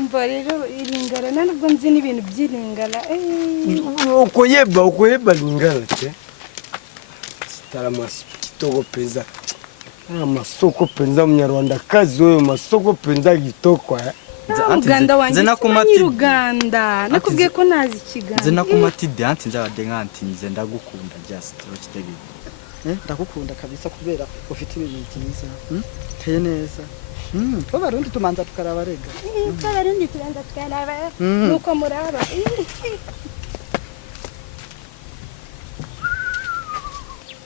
umva rero iringara nubwo nzi n'ibintu by'iringara ukoyeba lingala te tala masoko penza amasoko penza munyarwanda kazi oyo masoko penza gitoko Uganda wanjye ni Uganda nakubwiye ko nazi Kiganda nze nakumatide anti nzabade nkanti nze ndagukunda just ukitegeye ndagukunda kabisa kubera ufite ibintu byiza teye neza Barundi tumanza tukaraba rega Barundi tumanza tukaraba nuko muraba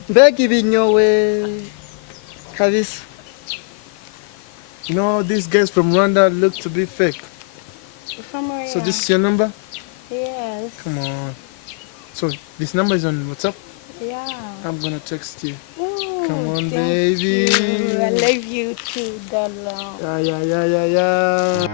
mbega ibinyowe kabisa. You know, these guys from Rwanda look to be fake. From where? So this is your number? Yes. Come on. So this number is on WhatsApp? Yeah. I'm gonna text you. Ooh, come on, baby. You. I love you too, darling. Yeah.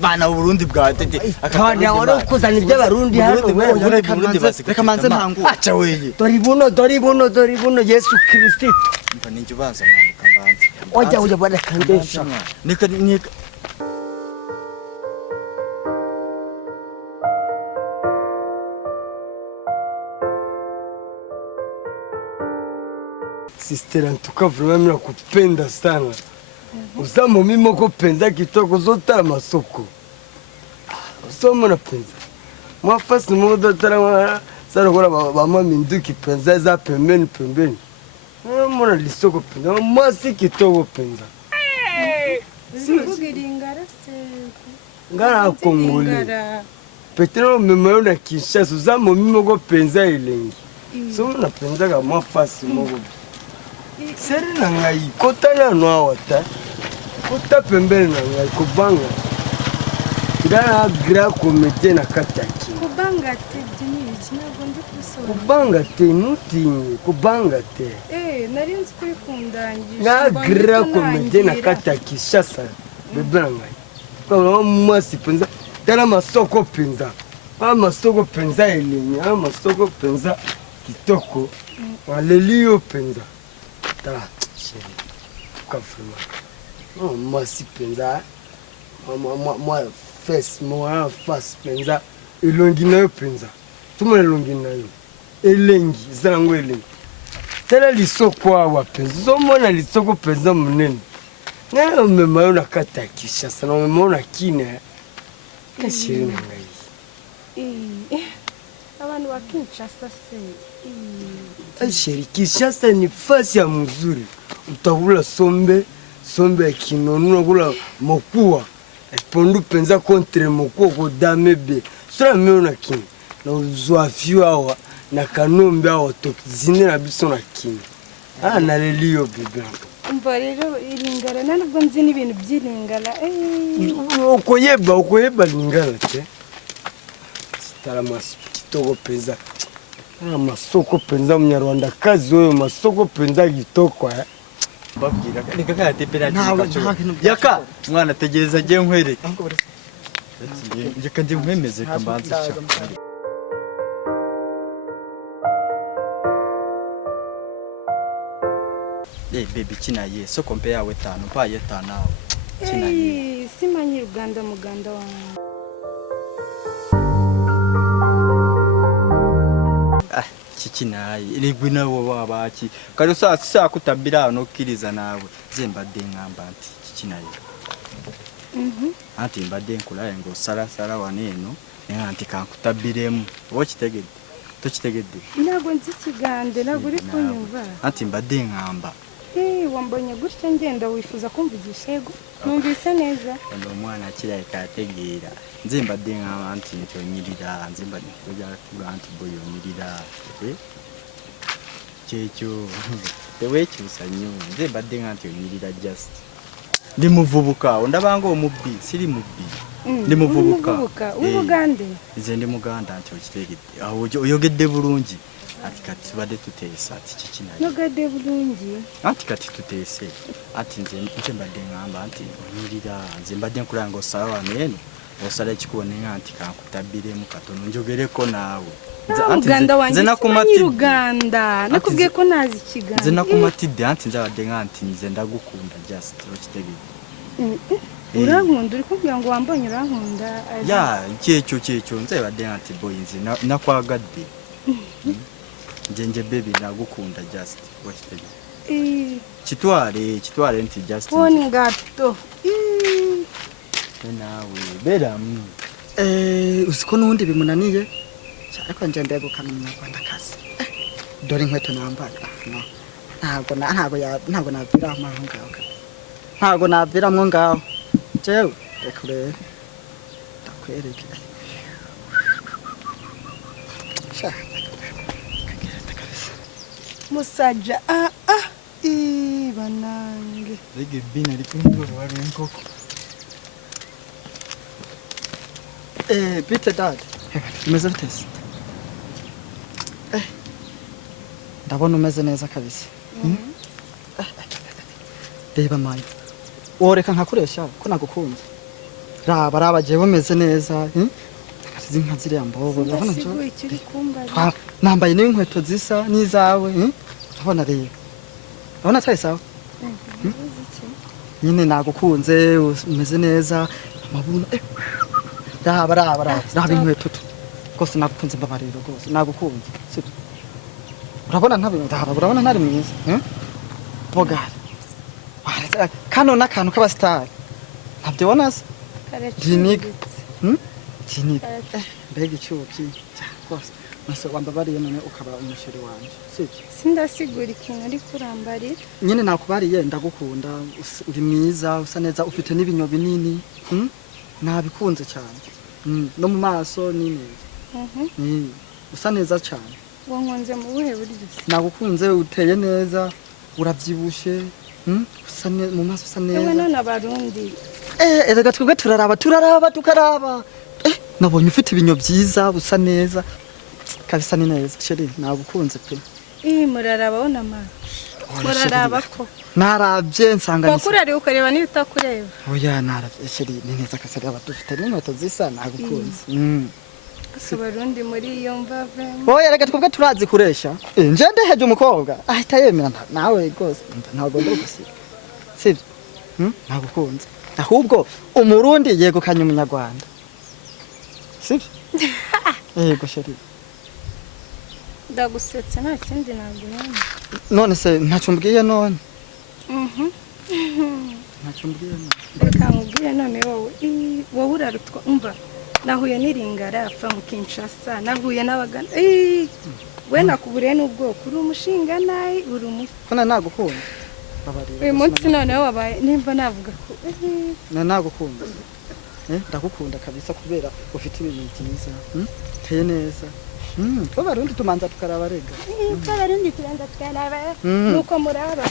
Bana Burundi bwa tete akabandi waro kuzana iby'abarundi hano reka manze ntangu acha weye dori buno Yesu Kristo mva ninjye ubanza mwana kambanze ujya bwana kandesha nika Sister antuka vraiment nakupenda sana. Uzamo mimi moko penza kitoko zota masoko. Usomo na penza. Mwafasi modo tara sana kora mama minduki penza za pembeni. Mwana lisoko penza. Mwasi kitoko penza. Zivugiringara se. Ngara Kongole. Petero memayo na Kinshasa uzamo mimi moko penza ilengi. Somo na penza ga mwafasi moko. Seri na ngai kota na no awata kota pembele na ngai kubanga ndana gra komete na kataki kubanga te dini sinagondi kusora kubanga te nuti kubanga te nari nzi kwikundangisha na gra komete na kataki shasa bebe ngai kwa mwasi penza dala masoko penza elini masoko penza kitoko alelio penza ta chérie kafuma moi si penza moi face moi face penza elongi na yo penza tuma elongi na yo elengi zango elengi tala lisoko awa penza zomona lisoko penza munene na mema yo nakata Kinshasa na mema na kine ka chérie na ngai abantu wa Kinshasa se Chérie, Kinshasa ni fasi ya mzuri. Utakula sombe ya kinono, unakula mokua. Pondu penza kontre mokua ko damebe. Sura meona kini. Na uzoafio awa na kanombe awa tokizine na biso na kini. Na lelio bebe. Umva rero iringara nubwo nzi n'ibintu by'iringara ukoyeba lingala te. Tala kitoko penza. Masoko penza munyarwanda kazi oyo masoko penza gitoko babwira reka katepera yaka mwana tegereza je nkwere reka ndi nkwemeze kambanze cyo baby kinaye so kompe yawe 5 paye 5 nawe kinaye simanyi Uganda muganda wangu kinaye irigwina wo wabaki karo saa kutabira no kiriza nawe zemba dengamba anti kinaye anti mbade nkula ngo sara waneno anti kankutabiremu wo kitegede to kitegede nago nzi Kigande nago uri kunyumva anti mbade nkamba wambonye gutya ngenda wifuza kumvugisha yego numvise neza Ndi umwana akira ikategera nzimba de nka anti ntonyirira nzimba kujya kuga anti boy yonyirira cyecho the way cyusanyo nzimba de nka anti yonyirira just ndi muvubuka ndabanga umubbi siri mubbi ndi muvubuka ubugande ize ndi muganda anti okitege aho uyogedde bulungi ati kati tubadde tuteesa ati kikinayo yogedde bulungi ati kati tuteese ati nze mbadde ngamba anti onyirira nze mbadde nkulanga osala wano eno osala ekikuwone nga anti kankutabiremu katono njogereko naawe Uganda wanjye simanyi Uganda nakubwiye ko nazi Kiganda nze nakumatidde anti nze abadde nga anti nze ndagukunda just okitegedde urankunda uri kumbwira ngo wambonye urankunda ya cyecyo nze badde anti boy nze nakwagadde nje baby nagukunda just okitegedde kitware nti just Poni gato nawe bera uziko nundi bimunaniye ariko nje ndegukana umunyarwandakazi dore inkweto nambaye ntago navira naviramwo ngaho jewe reka urebe ndakwereke musaja banange rege bina rikumbura wari nkoko bite dad umeze bite se ndabona umeze neza kabisa reba mani woreka nkakuresha ko nagukunze raba jewe umeze neza izi nka ziriya mbobo urabona njo nambaye n'inkweto zisa n'izawe urabona rero urabona atari sawa nyine nagukunze umeze neza amabuna raba inkweto rwose nagukunze mbabariro rwose nagukunze urabona urabona ntari mwiza bogari kano n'akantu k'abasitari ntabyibona se diniga mbega icyuki rwose nase wambabariye none ukaba umusheri wanjye sibyo sindasigura ikintu uri kurambarira nyine nakubariye ndagukunda uri mwiza usa neza ufite n'ibinyo binini nabikunze cyane no mu maso ni neza usa neza cyane wankunze mu buhe buryo nagukunze uteye neza urabyibushe usa mu maso usa neza yewe none abarundi erega twebwe turaraba tukaraba nabonye ufite ibinyo byiza usa neza kabisa ni neza sheri nagukunze pe muraraba ona ma muraraba ko narabye nsanga wakurari ukareba niyo utakureba oya narabye sheri ni neza kasari abadufite n'inkweto zisa nagukunze abarundi muri iyo mvave oya reka twebwe turazi kuresha nje ndeheje umukobwa ahita yemera nawe rwose ntabwo ndagusiga sibyo nagukunze ahubwo umurundi yegukanye umunyarwanda sibyo yego sheri ndagusetse nta kindi naguhema none se ntacyo mbwiye none ntacyo mbwiye none reka nkubwire none wowe urarutwa umva nahuye n'iringara apfa mu Kinshasa nahuye n'abagana we nakuburiye n'ubwoko uri umushinga nayi uri umuti ko nagukunda uyu munsi noneho wabaye nimba navuga ko nagukunda ndagukunda kabisa kubera ufite ibintu byiza teye neza twabarundi tumanza tukaraba rega twabarundi tumanza tukaraba nuko muraba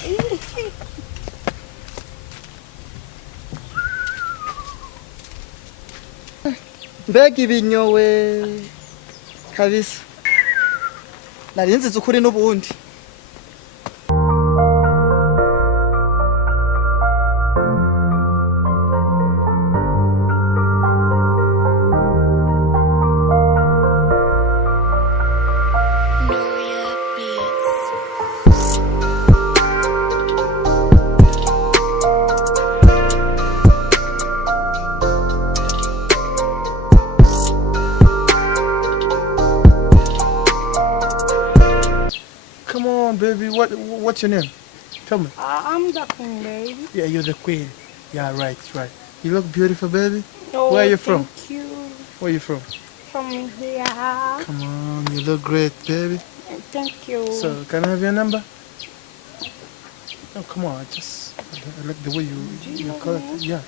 mbega ibinyowe kabisa narinzi ukuri n'ubundi Baby, what's your name? Tell me. I'm the queen, baby. Yeah, you're the queen. Yeah, right. You look beautiful, baby. Oh, where are you from? Thank you. Where are you from? From here. Come on, you look great, baby. Thank you. So, can I have your number? No, come on. I like the way you color. Yeah.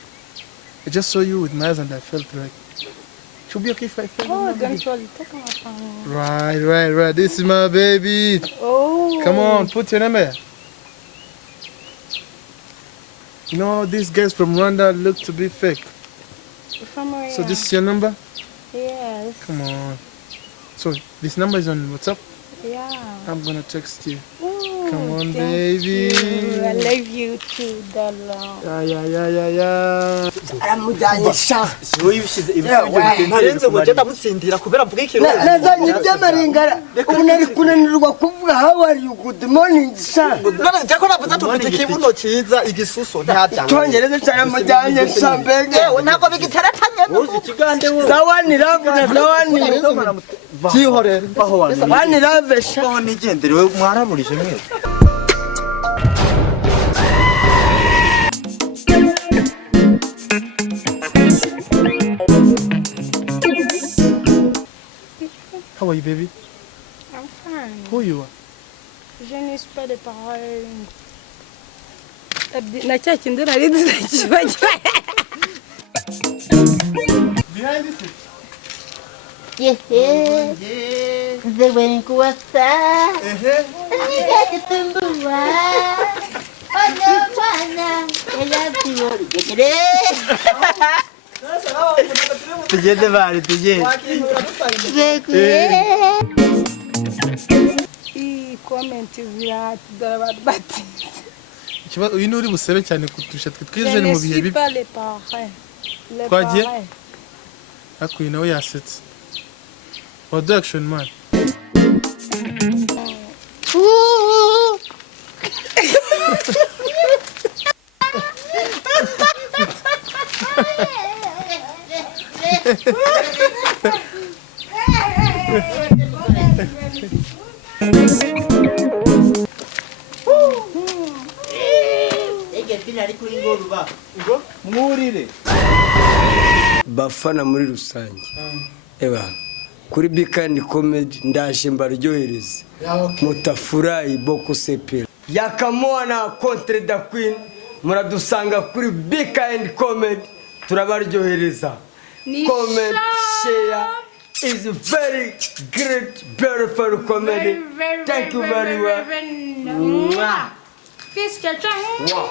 I just saw you with my eyes and I felt like it should be okay if I fell in Oh, love with don't you. worry. Take my phone. Right. This is my baby. Oh. Come on, put your number. You know, these guys from Rwanda look to be fake. From where? So this is your number? Yes. Come on. So this number is on WhatsApp? Yeah. I'm gonna text you. Oh, Come on, thank baby. you. I love you too, darling. Yeah. aramujyanye sha si wowe ibishyize ntarenze ngo ngenda mutsindira kubera mvuga ikintu nazanye iby'amaringara ubu nari kunanirwa kuvuga how are you good morning sha none njye ko navuze tufite ikibuno cyiza igisuso ntabyanga cyongereza cyaramujyanye sha mbega yewe ntabwo bigiteretanye uzi ikigande wowe zawani love na zawani cyihorere baho wanyu wani love sha baho nigendere we mwaraburije mwese How are you, baby? I'm fine. Who you are? Je n'ai pas de paroles. Na cya kindi nari nzibagiwe. Behind this. Zewe kuwasa nikakitumbua ono mwana elatiwo rigegere tugende bari tugende zekuye I comment ziratudara abantu bati. Ikibazo uyu ni uri busebe cyane kutusha twe Je twizere ne mu bihe suis bibi. pas les parents. Les Twagiye? parents. Ariko uyu nawe yasetse. Wado action man. mwurire bafana muri rusange eba kuri bikandi comedy ndaje mbaryohereze mutafurahi boko sepera yakamona contre the queen muradusanga kuri bikandi comedy turabaryohereza comment share is very great beautiful comedy thank you very well Peace, Wow.